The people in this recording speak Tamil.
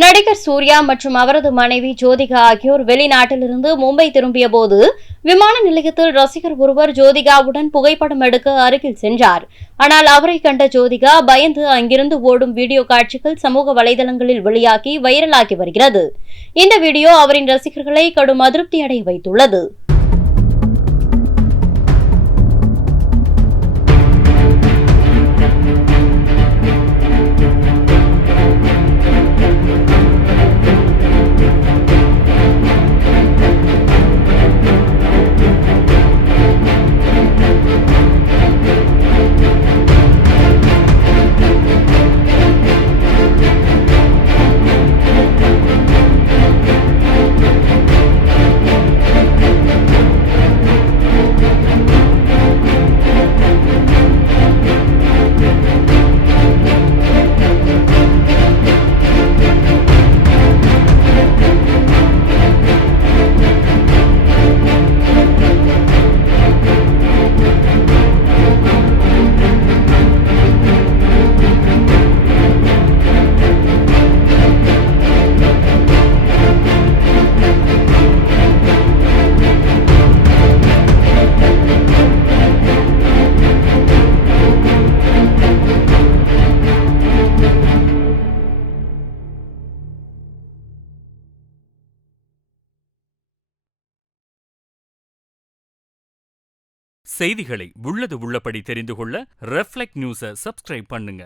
நடிகர் சூர்யா மற்றும் அவரது மனைவி ஜோதிகா ஆகியோர் வெளிநாட்டிலிருந்து மும்பை திரும்பிய போது விமான நிலையத்தில் ரசிகர் ஒருவர் ஜோதிகாவுடன் புகைப்படம் எடுக்க அருகில் சென்றார். ஆனால் அவரை கண்ட ஜோதிகா பயந்து அங்கிருந்து ஓடும் வீடியோ காட்சிகள் சமூக வலைதளங்களில் வெளியாகி வைரலாகி வருகிறது. இந்த வீடியோ அவரின் ரசிகர்களை கடும் அதிருப்தியடைய வைத்துள்ளது. செய்திகளை உள்ளது உள்ளபடி தெரிந்து கொள்ள ரெஃப்ளெக்ட் நியூஸை சப்ஸ்கிரைப் பண்ணுங்க.